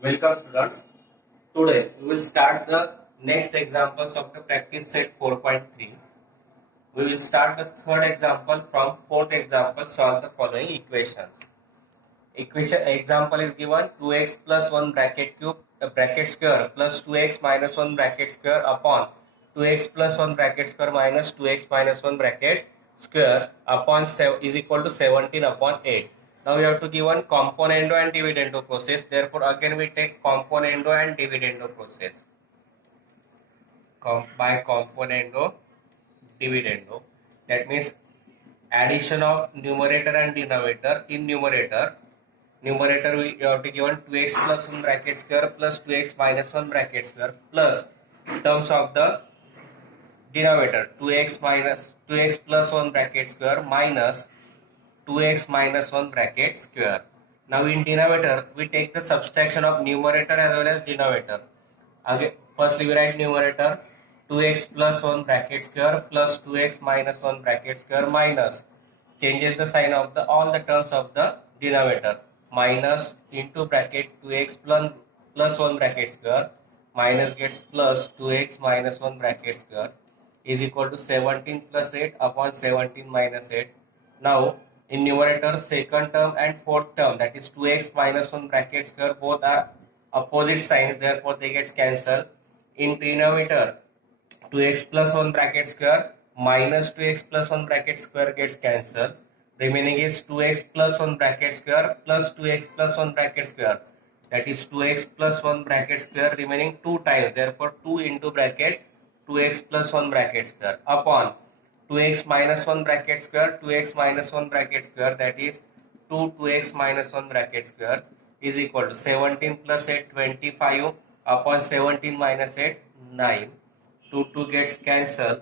Welcome students. Today we will start the next examples of the practice set 4.3. We will start the third example from fourth example. Solve the following equations. Equation example is given 2x plus 1 bracket cube bracket square plus 2x minus 1 bracket square upon 2x plus 1 bracket square minus 2x minus 1 bracket square upon 7 is equal to 17 upon 8. Now we have to give one componendo and dividendo process. Therefore again we take componendo and dividendo process. By componendo dividendo, that means addition of numerator and denominator. In numerator we have to given 2x plus 1 bracket square plus 2x minus 1 bracket square plus terms of the denominator 2x plus 1 bracket square minus 2x minus 1 bracket square. Now in denominator we take the subtraction of numerator as well as denominator. Again firstly we write numerator 2x plus 1 bracket square plus 2x minus 1 bracket square minus changes the sign of the all the terms of the denominator minus into bracket 2x plus 1 bracket square minus gets plus 2x minus 1 bracket square is equal to 17 plus 8 upon 17 minus 8. Now in numerator second term and fourth term, that is 2x minus 1 bracket square, both are opposite signs, therefore they get cancelled. In denominator 2x plus 1 bracket square minus 2x plus 1 bracket square gets cancelled. Remaining is 2x plus 1 bracket square plus 2x plus 1 bracket square, that is 2x plus 1 bracket square remaining 2 times, therefore 2 into bracket 2x plus 1 bracket square upon 2x minus 1 bracket square 2x minus 1 bracket square, that is 2x minus 1 bracket square is equal to 17 plus 8 25 upon 17 minus 8 9. 2 gets cancelled.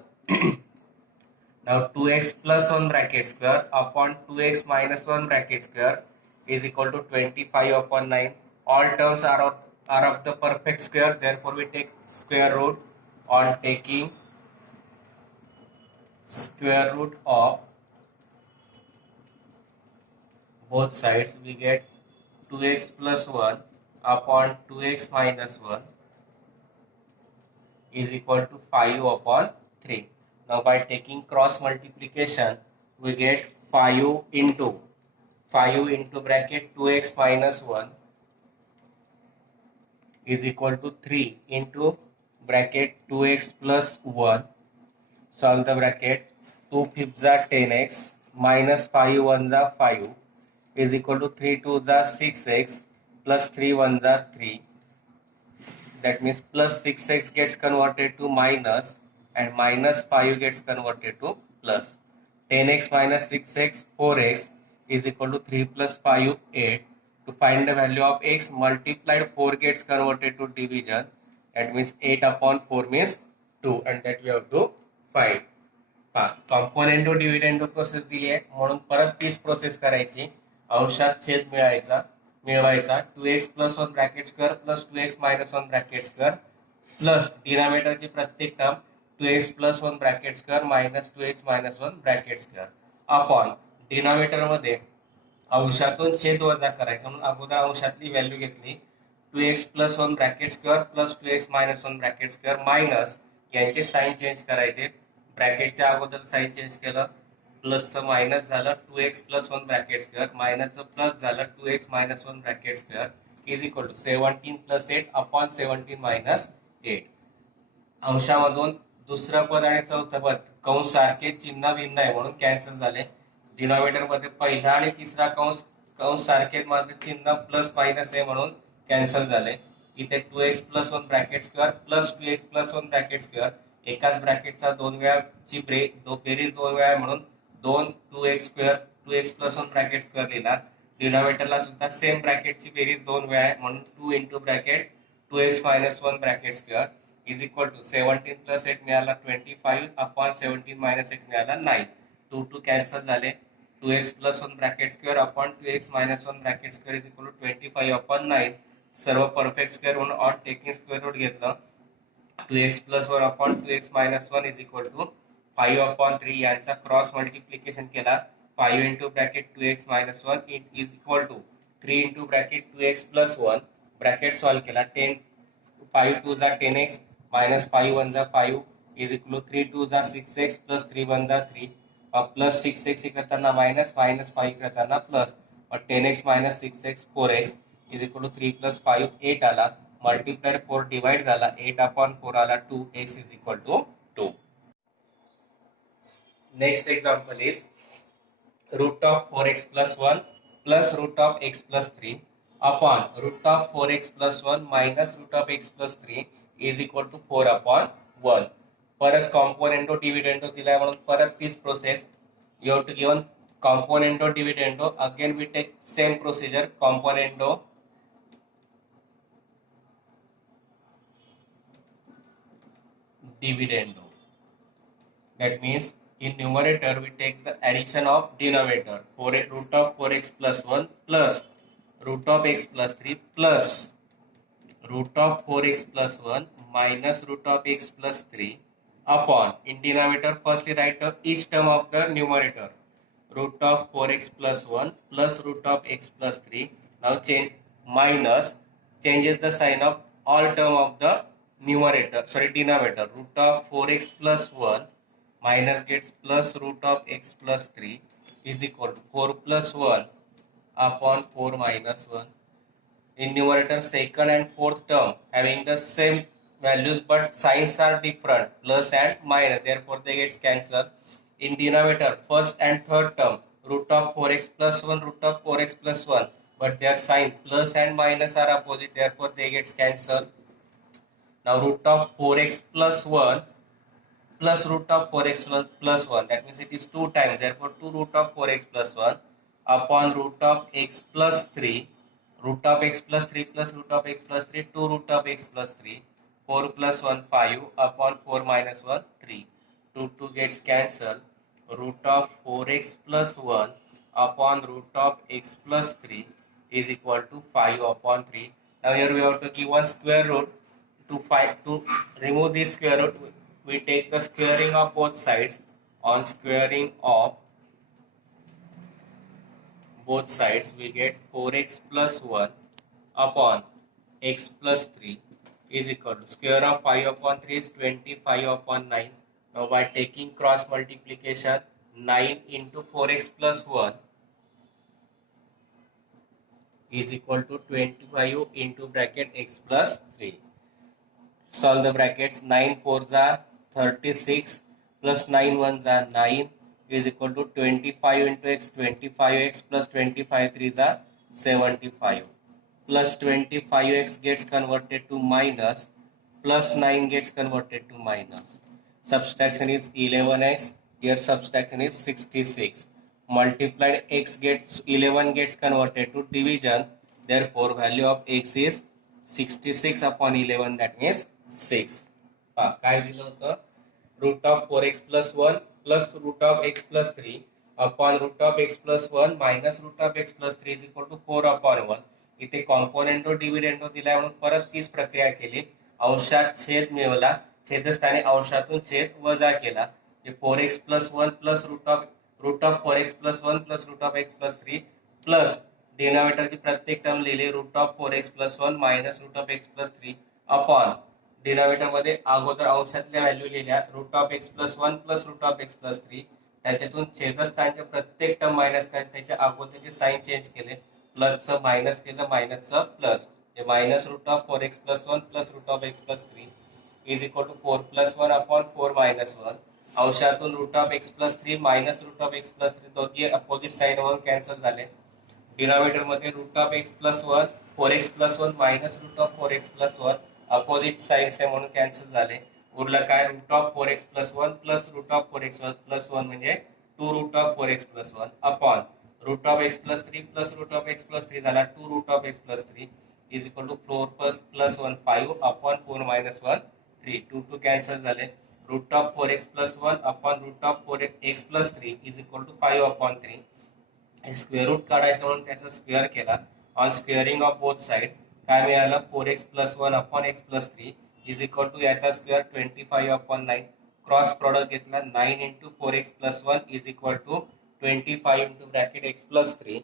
Now 2x plus 1 bracket square upon 2x minus 1 bracket square is equal to 25 upon 9. All terms are of the perfect square, therefore we take square root. On taking square root of both sides we get 2x plus 1 upon 2x minus 1 is equal to 5 upon 3. Now by taking cross multiplication we get 5 into bracket 2x minus 1 is equal to 3 into bracket 2x plus 1. Solve the bracket. 2 fifths are 10x minus 5 ones are 5 is equal to 3 twos are 6x plus 3 ones are 3. That means plus 6x gets converted to minus and minus 5 gets converted to plus. 10x minus 6x 4x is equal to 3 plus 5 8. To find the value of x multiplied 4 gets converted to division. That means 8 upon 4 means 2, and that we have to find. Componendo dividendo process दिली आहे म्हणून परत तीच process करायची. अंशात छेद मिळवायचा 2x plus 1 bracket square plus 2x minus 1 bracket square plus डिनॉमिनेटरची प्रत्येक term 2x plus 1 bracket square minus 2x minus 1 bracket square upon denominator मध्ये अंशातून छेद वजा करायचा म्हणून अगोदर अंशातली व्हॅल्यू घेतली 2x plus 1 bracket square plus 2x minus 1 bracket square minus यांचे साइन चेंज करायचे. ब्रॅकेटच्या अगोदर साइन चेंज केलं प्लसचं मायनस झालं 2x प्लस 1 ब्रॅकेट स्क्वेअर मायनसचं प्लस झालं 2x minus 1 bracket square is equal to 17 plus 8 upon 17 minus 8. अंशामधून दुसरं पद आणि चौथं पद कंस सारखे चिन्ह भिन्न आहे म्हणून कॅन्सल झाले. डिनॉमिनेटर मध्ये पहिला आणि तिसरा कंस सारखे मात्र चिन्ह प्लस मायनस आहे म्हणून कॅन्सल झाले. इथे 2x plus 1 bracket square plus 2x plus 1 bracket square एकाच ब्रॅकेटचा दोन वेळाची बेरीज दोन वेळा म्हणून 2x square 2x plus 1 bracket square लिहिला. डिनॉमिनेटरला सुद्धा सेम ब्रॅकेटची बेरीज दोन वेळा आहे म्हणून 2 into bracket 2x minus 1 bracket square is equal to 17 plus 8 मिळाला 25 अपॉन 17 मायनस 8 मिळाला 9. 2 कॅन्सल झाले. 2x plus 1 bracket square upon 2x minus 1 bracket square is equal to 25 upon 9. सर्व परफेक्ट स्क्वेअर म्हणून ऑन टेकिंग स्क्वेअर रूट घेतलं. 2x plus 1 upon 2x minus 1 is equal to 5 upon 3 यांचा cross multiplication केला. 5 into bracket 2x minus 1 is equal to 3 into bracket 2x plus 1 bracket solve केला 10 5 2 जा 10x minus 5 1 जा 5 is equal 3 2 जा 6x plus 3 1 जा 3 और plus 6x करताना minus minus 5 करताना प्लस और 10x minus 6x 4x is equal 3 plus 5 8 आला मल्टीप्लाइड 4 डिवाइड झाला 8 अपॉन 4 आला 2x is equal to 2. Next example is root of 4x plus 1 plus root of x plus 3 upon root of 4x plus 1 minus root of x plus 3 is equal to 4 upon 1. परत कॉम्पोनेंटो dividendo दिलाय म्हणून परत तीच process. You have to given componendo dividendo. Again we take same procedure, componendo dividendo. That means in numerator we take the addition of denominator, root of 4x plus 1 plus root of x plus 3 plus root of 4x plus 1 minus root of x plus 3 upon, in denominator firstly write each term of the numerator, root of 4x plus 1 plus root of x plus 3. Now change minus, changes the sign of all term of the numerator, sorry denominator, root of 4x plus 1 minus gets plus root of x plus 3 is equal to 4 plus 1 upon 4 minus 1. In numerator second and fourth term having the same values but signs are different, plus and minus, therefore they get cancelled. In denominator first and third term root of 4x plus 1 root of 4x plus 1 but their sign plus and minus are opposite, therefore they get cancelled. Now root of 4x plus 1 plus root of 4x plus 1, that means it is 2 times, therefore 2 root of 4x plus 1 upon root of x plus 3, root of x plus 3 plus root of x plus 3, 2 root of x plus 3, 4 plus 1 5 upon 4 minus 1 3, 2 gets cancelled, root of 4x plus 1 upon root of x plus 3 is equal to 5 upon 3. Now here we have to give one square root. To remove this square root, we take the squaring of both sides. On squaring of both sides we get 4x plus 1 upon x plus 3 is equal to square of 5 upon 3 is 25 upon 9. Now by taking cross multiplication, 9 into 4x plus 1 is equal to 25 into bracket x plus 3. Solve the brackets. 9 4s are 36 plus 9 1s are 9 is equal to 25 into x, 25x plus 25 3s are 75 plus 25x gets converted to minus plus 9 gets converted to minus. Subtraction is 11x, here subtraction is 66. Multiplied x gets 11 gets converted to division, therefore value of x is 66 upon 11, that means 6. काय दिलं होतं, root of 4x plus 1 plus root of x plus 3 upon root of x plus 1 minus root of x plus 3 is equal to 4 upon 1. इथे कॉम्पोनेंटो डिव्हिडेंडो दिलाय म्हणून परत तीच प्रक्रिया केली. अंशात छेद मिळवला, छेदस्थानी अंशातून छेद वजा केला. 4x plus 1 plus root of 4x plus 1 plus root of x plus 3 plus डिनॉमिनेटरची प्रत्येक टर्म लिहिली root of 4x plus 1 minus root of x plus 3 upon denominator मध्ये अगोदर अंशातल्या व्हॅल्यू लिहिल्या root of x plus 1 plus root of x plus 3, त्याच्यातून छेदस्थानचे प्रत्येक term minus करायचे, त्याच्या अगोदरचे साइन चेंज केले, प्लसचं मायनस केलं, मायनसचं plus, minus root of 4x plus 1 plus root of x plus 3 is equal to 4 plus 1 upon 4 minus 1. अंशातून root of x plus 3 minus root of x plus 3 दोघे opposite side म्हणून cancel झाले. Denominator मध्ये root of x plus 1 4x plus 1 minus root of 4x plus 1 opposite sides आहे म्हणून cancel झाले. उरलं काय, root of 4x plus 1 plus root of 4x plus 1 म्हणजे 2 root of 4x plus 1 upon root of x plus 3 plus root of x plus 3 झाला 2 root of x plus 3 is equal to 4 plus 1 5 upon 4 minus 1 3. 2 cancel झाले. Root of 4x plus 1 upon root of 4x plus 3 is equal to 5 upon 3. Square root काढायचं म्हणून त्याचा square केला. On squaring of both side काय मिळालं, 4x plus 1 upon x plus 3 is equal to याचा square 25 upon 9. Cross product घेतला, 9 into 4x plus 1 is equal to 25 into bracket x plus 3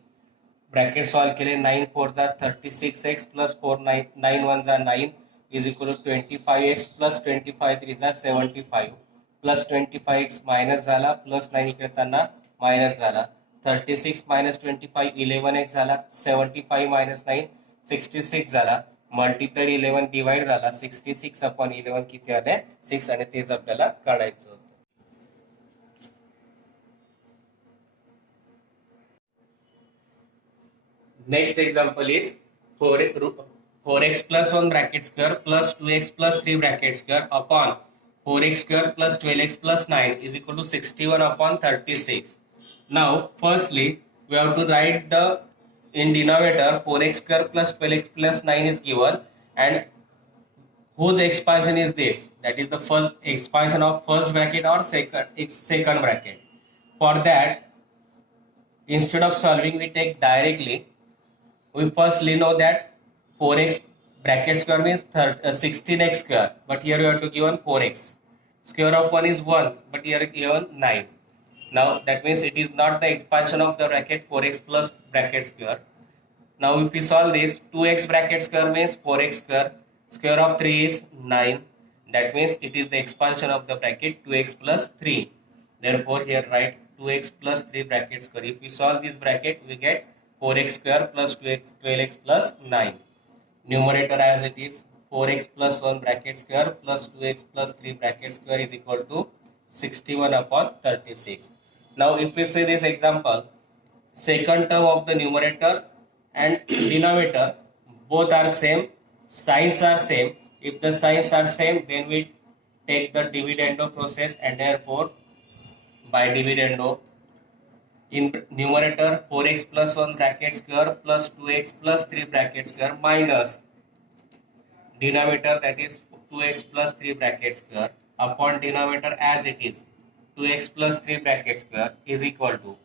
bracket solve केले 9 4 जा 36x प्लस 4 9 1 जा 9 is equal to 25x plus 25 3 जा 75 plus 25x minus झाला plus 9 इकडे त्यांना minus झाला 36 मायनस 25 11x झाला 75 मायनस 9 66 झाला मल्टिप्लाइड 11 डिवाइड झाला 66 अपॉन 11 किती आले 6 आणि तेच आपल्याला काढायचं होतं. Next example is 4x plus 1 bracket square plus 2x plus 3 bracket square upon 4x square plus 12x plus 9 is equal to 61 upon 36. Now, firstly, we have to write the in denominator 4x square plus 12x plus 9 is given and whose expansion is this? That is the first expansion of first bracket or second bracket. For that, instead of solving, we take directly. We firstly know that 4x bracket square means 16x square, but here you have to given 4x. Square of 1 is 1, but here given 9. Now that means it is not the expansion of the bracket 4x plus bracket square. Now if we solve this, 2x bracket square means 4x square, square of 3 is 9. That means it is the expansion of the bracket 2x plus 3. Therefore here write 2x plus 3 bracket square. If we solve this bracket, we get 4x square plus 2x 12x plus 9. Numerator as it is 4x plus 1 bracket square plus 2x plus 3 bracket square is equal to 61 upon 36. Now if we see this example, second term of the numerator and denominator both are same, signs are same. If the signs are same, then we take the dividendo process and therefore by dividendo in numerator 4x plus 1 bracket square plus 2x plus 3 bracket square minus denominator that is 2x plus 3 bracket square upon denominator as it is 2x plus 3 bracket square is equal to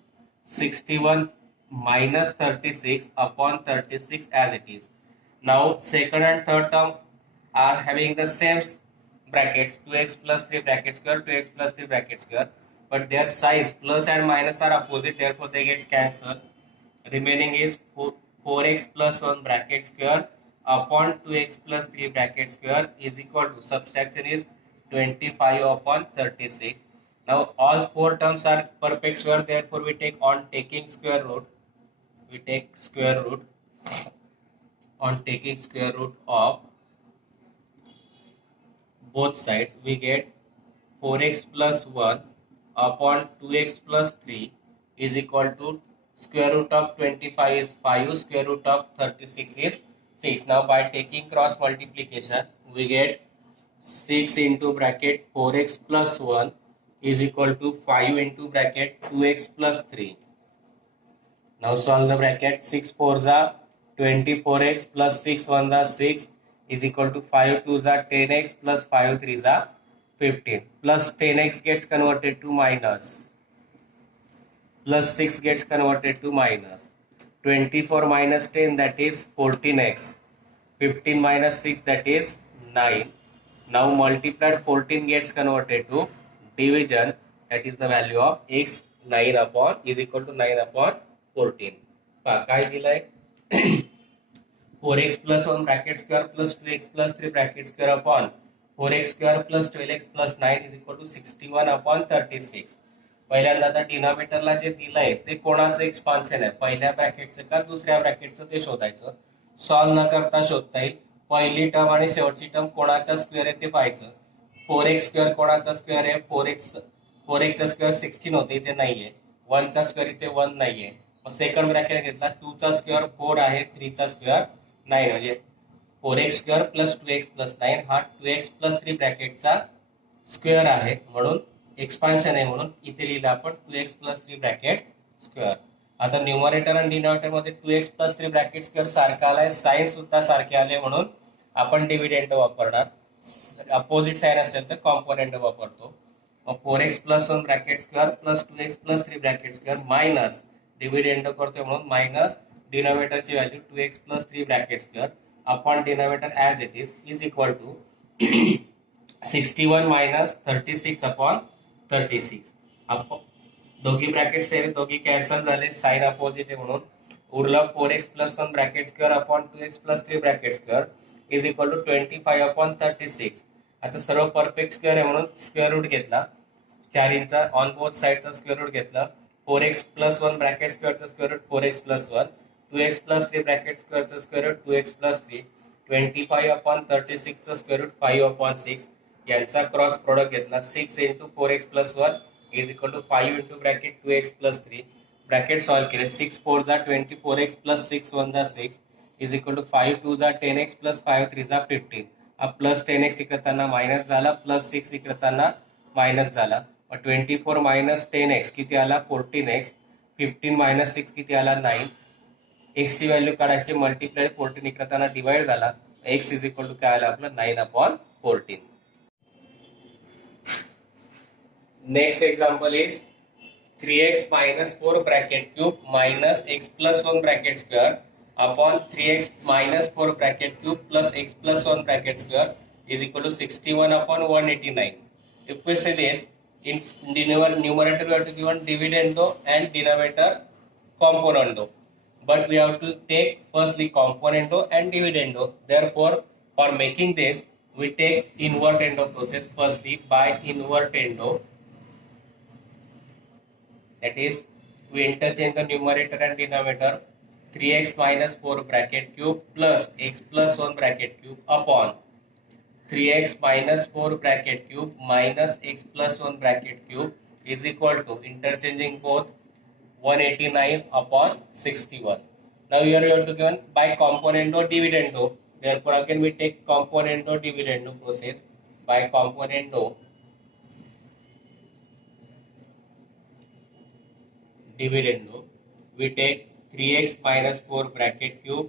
61 minus 36 upon 36 as it is. Now second and third term are having the same brackets 2x plus 3 bracket square 2x plus 3 bracket square, but their signs plus and minus are opposite, therefore they get cancelled. Remaining is 4x plus 1 bracket square upon 2x plus 3 bracket square is equal to subtraction is 25 upon 36. Now all four terms are perfect square, therefore we take on taking square root. We take square root on taking square root of both sides. We get 4x plus 1 upon 2x plus 3 is equal to square root of 25 is 5, square root of 36 is 6. Now by taking cross multiplication, we get 6 into bracket 4x plus 1 is equal to 5 into bracket 2x plus 3. Now solve the bracket 6 4 za 24x plus 6 1 za 6 is equal to 5 2 za 10x plus 5 3 za 15 plus 10x gets converted to minus plus 6 gets converted to minus 24 minus 10 that is 14x 15 minus 6 that is 9. Now multiplied 14 gets converted to division, that is the value of x 9 upon is equal to 9 upon 14. काय दिलाय 4x plus 1 bracket square plus 2x plus 3 bracket square upon 4x square plus 12x plus 9 is equal to 61 upon 36. पहिल्यांदा आता डिनॉमिनेटरला जे दिलंय ते कोणाचं expansion आहे, पहिल्या ब्रॅकेटचं का दुसऱ्या ब्रॅकेटचं ते शोधायचं. सॉल्व्ह न करता शोधता येईल. पहिली टर्म आणि शेवटची टर्म कोणाचा स्क्वेअर आहे ते पाहायचं. 4x स्क्वेअर कोणाचा स्क्वेअर आहे, 4x चा स्क्वेअर 16 होते इथे नाहीये, 1 चा स्क्वेअर इथे 1 नाहीये. मग सेकंड ब्रॅकेट घेतला 2 चा स्क्वेअर 4 आहे, 3 चा स्क्वेअर 9 म्हणजे 4x square plus 2x plus 9 हा 2x प्लस 3 ब्रॅकेटचा स्क्वेअर आहे म्हणून एक्सपान्शन आहे, म्हणून इथे लिहिलं आपण 2x प्लस 3 ब्रॅकेट स्क्वेअर. आता न्यूमरेटर आणि डिनॉमिनेटर मध्ये 2x प्लस 3 ब्रॅकेट स्क्वेअर सारखा आलाय, साइन सुद्धा सारखे आले म्हणून आपण डिव्हिडंड वापरणार. अपोजिट साइन असेल तर कॉम्पोनेंट वापरतो. मग 4x plus 1 bracket square plus 2x plus 3 bracket square minus dividend करतोय म्हणून मायनस डिनॉमिनेटरची value 2x plus 3 bracket square upon denominator as it is equal to 61 minus 36 upon 36. दोघी ब्रॅकेट सेम, दोघी cancel झाले, साइन अपोजिट आहे म्हणून Urla 4x plus 1 bracket square upon 2x plus 3 bracket square is equal to 25 upon 36. आता सर्व perfect square आहे म्हणून square root घेतला, 4 इंचा ऑन बोथ साइडचा स्क्वेअर रूट घेतला, 4x plus 1 ब्रॅकेट स्क्वेअरचा square root 4x plus 1, 2x plus 3 bracket स्क्वेअरचा square root 2x plus 3, 25 upon 36 चा स्क्वेअर रूट 5 upon 6 यांचा क्रॉस प्रोडक्ट घेतला, 6 into 4x plus 1 is equal to 5 into bracket 2x plus 3 bracket solve केले, 6 4 जा 24x plus 6 1 जा 6 is equal to 5 2 जा 10x plus 5 3 जा 15. अब प्लस 10x इकडताना मायनस झाला, प्लस 6 इकडताना मायनस झाला, 24 मायनस 10x किती आला 14x, 15 मायनस 6 किती आला 9. x ची व्हॅल्यू काढायची, मल्टिप्लाय 14 इकडताना डिवाइड झाला, x इज इक्वल टू काय आला आपलं 9 upon 14. Next example is 3x minus 4 bracket cube minus x plus 1 bracket square upon 3x minus 4 bracket cube plus x plus 1 bracket square is equal to 61 upon 189. If we say this, in numerator we have to give dividendo and denominator componendo. But we have to take firstly componendo and dividendo. Therefore, for making this, we take invertendo process. Firstly, by invertendo, that is, we interchange the numerator and denominator, 3x minus 4 bracket cube plus x plus 1 bracket cube upon 3x minus 4 bracket cube minus x plus 1 bracket cube is equal to, interchanging both, 189 upon 61. Now here we have to given by componendo dividendo. Therefore again we take componendo dividendo process. By componendo dividendo, we take 3x minus 4 bracket cube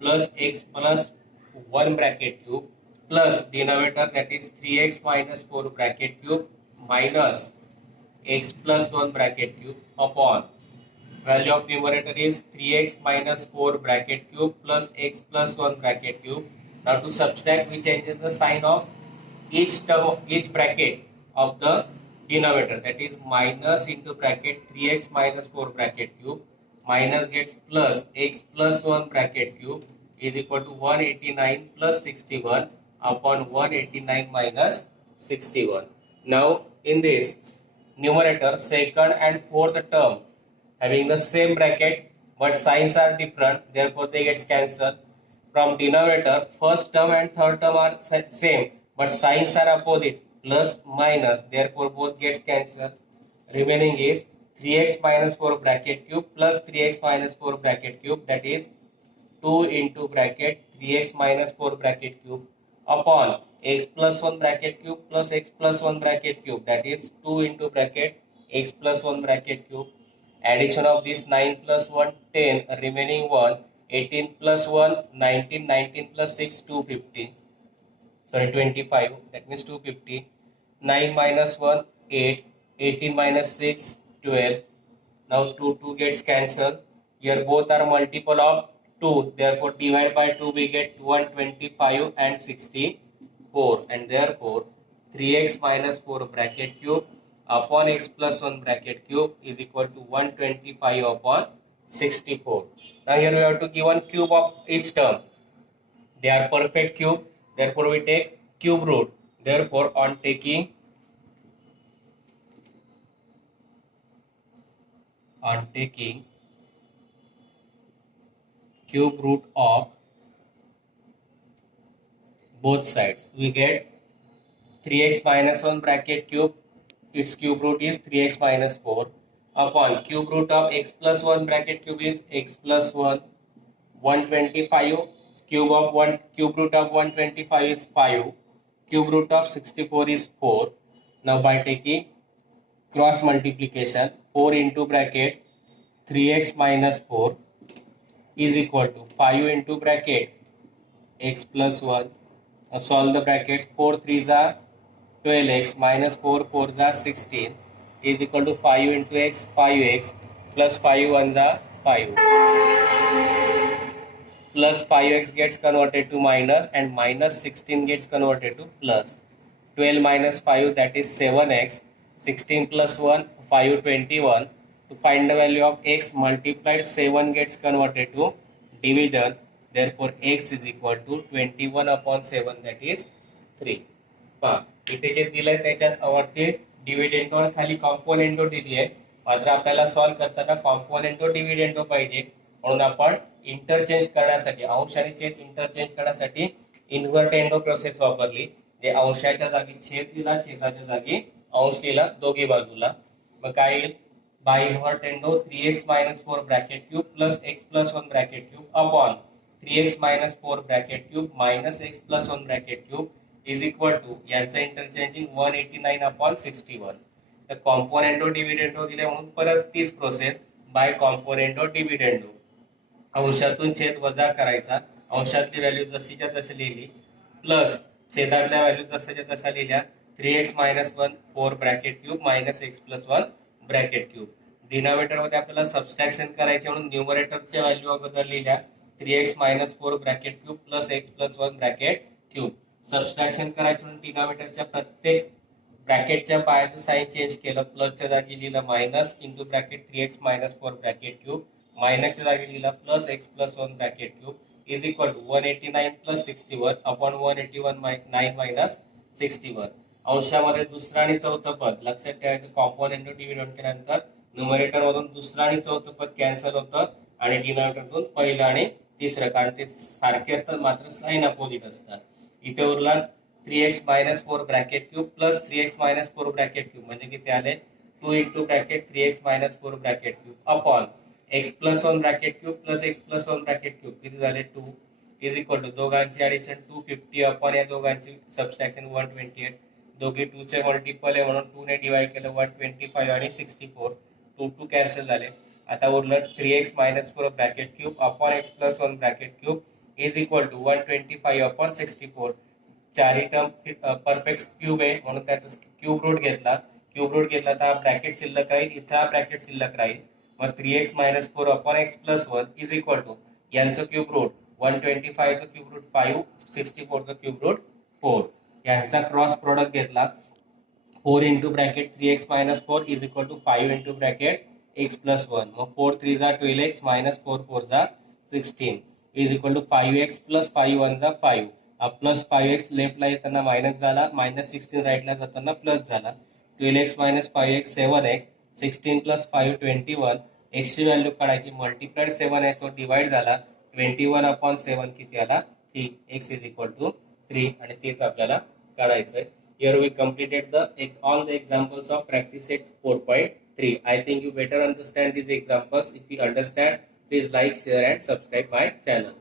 plus x plus 1 bracket cube plus denominator, that is 3x minus 4 bracket cube minus x plus 1 bracket cube upon value of numerator is 3x minus 4 bracket cube plus x plus 1 bracket cube. Now to subtract, we change the sign of each term, each bracket of the denominator, that is minus into bracket 3x minus 4 bracket cube minus gets plus x plus 1 bracket cube is equal to 189 plus 61 upon 189 minus 61. Now in this numerator, second and fourth term having the same bracket but signs are different, therefore they get cancelled. From denominator, first term and third term are same but signs are opposite, plus minus, therefore both gets cancelled. Remaining is 3x minus 4 bracket cube plus 3x minus 4 bracket cube, that is 2 into bracket 3x minus 4 bracket cube upon x plus 1 bracket cube plus x plus 1 bracket cube, that is 2 into bracket x plus 1 bracket cube. Addition of this 9 plus 1 10, remaining 1, 18 plus 1 19, 19 plus 6 250. Sorry, 25, that means 250. 9 minus 1 8, 18 minus 6 12. Now 2 gets cancelled. Here both are multiple of 2, therefore divide by 2 we get 125 and 64, and therefore 3x minus 4 bracket cube upon x plus 1 bracket cube is equal to 125 upon 64. Now here we have to give one cube of each term. They are perfect cube, therefore we take cube root. Therefore on taking cube root of both sides, we get 3x minus 1 bracket cube, its cube root is 3x minus 4 upon cube root of x plus 1 bracket cube is x plus 1, 125, cube root of 125 is 5, cube root of 64 is 4. Now by taking cross multiplication, 4 into bracket 3x minus 4 is equal to 5 into bracket x plus 1. Now solve the brackets, 4 3s are 12x minus 4 4s are 16 is equal to 5 into x, 5x plus 5 1s are 5. Plus 5x gets converted to minus and minus 16 gets converted to plus. 12 minus 5, that is 7x. 16 plus 1, 5 21. To find the value of x multiplied 7 gets converted to division. Therefore x is equal to 21 upon 7, that is 3. पहा इथे जे दिलंय त्याच्यात वरती डिव्हिडेंडो खाली कॉम्पोनेंटो दिली आहे. मात्र आपल्याला सॉल्व्ह करताना कॉम्पोनेंटो डिव्हिडेंडो पाहिजे, म्हणून आपण इंटरचेंज करण्यासाठी अंश आणि छेद इंटरचेंज करण्यासाठी इन्व्हर्टेंडो प्रोसेस वापरली. जे अंशाच्या जागी छेद दिला, छेदाच्या जागी अंश लिहिला दोघी बाजूला. मग काय येईल? By invertendo 3x minus 4 bracket cube plus x plus 1 bracket cube upon 3x minus 4 bracket cube minus x plus 1 bracket cube is equal to यांचं इंटरचेंजिंग 189 अपॉन 61. तर कॉम्पोनेंटो डिव्हिडेंडो दिले म्हणून परत तीच प्रोसेस बाय कॉम्पोनेंटो डिव्हिडेंडो. अंशातून छेद वजा करायचा, अंशातली व्हॅल्यू जशीच्या तशी लिहिली प्लस छेदातल्या व्हॅल्यू जशाच्या तशा लिहिल्या. 3x minus 1 4 bracket cube minus x plus 1 bracket cube. Denominator मध्ये आपल्याला सबस्ट्रॅक्शन करायचे म्हणून न्यूमरेटरच्या व्हॅल्यू अगोदर लिहिल्या 3x minus 4 bracket cube plus x plus 1 bracket cube. Subtraction करायचे म्हणून डिनॉमिनेटरच्या प्रत्येक ब्रॅकेटच्या पायाचं साइन चेंज केलं, प्लसच्या जागी लिहिलं minus into bracket 3x minus 4 bracket cube, मायनसच्या जागी लिहिलं plus x plus 1 bracket cube is equal to 189 plus 61 upon 181 9 minus 61. अंशामध्ये दुसरा आणि चौथं पद लक्षात ठेवायचं. कॉम्पोनेंटो डिव्हिडेंड केल्यानंतर न्यूमरेटर मधून दुसरं आणि चौथं पद कॅन्सल होतं आणि डिनॉमिनेटरमधून पहिलं आणि तिसरं, कारण ते सारखे असतात मात्र साइन अपोजिट असतात. इथे Urla 3x minus 4 bracket cube plus 3x minus 4 bracket cube म्हणजे किती आले 2 into bracket 3x minus 4 bracket cube upon x plus 1 bracket cube plus x plus 1 bracket cube किती झाले 2 इज इक्वल टू दोघांची ऍडिशन 250 अपॉन या दोघांची सबस्ट्रॅक्शन 128. दोघे 2 चे मल्टिपल आहे म्हणून 2 ने डिवाइड केलं 125 आणि 64. 2 2 कॅन्सल झाले. आता उरलं 3x minus 4 bracket cube upon x plus 1 bracket cube is equal to 125 upon 64. चारही टर्म परफेक्ट क्यूब आहे म्हणून त्याचा क्यूब रूट घेतला. क्यूब रूट घेतला तर ब्रॅकेट शिल्लक राहील, इथं हा ब्रॅकेट शिल्लक राहील. मग 3x minus 4 upon x plus 1 is equal to यांचं क्यूब रूट 125 चं क्यूब रूट 5, 64 चं क्यूब रूट 4. यांचा क्रॉस प्रोडक्ट घेतला 4 into bracket 3x minus 4 is equal to 5 into bracket x plus 1. मग 4 3 जा 12x मायनस 4 4 जा 16 is equal to 5x plus 5 1 जा 5. Plus 5x लेफ्टला येताना मायनस झाला, मायनस 16 राईटला जाताना प्लस झाला. 12x minus 5x 7x, 16 plus 5 21. x ची व्हॅल्यू काढायची, मल्टिप्लाइड 7 आहे तो डिवाइड झाला 21 अपॉन 7 किती आला 3. x इज इक्वल टू 3 आणि तेच आपल्याला काढायचंय. Here we completed all the examples of practice set 4.3. I think you better understand these examples. If you understand, please like, share and subscribe my channel.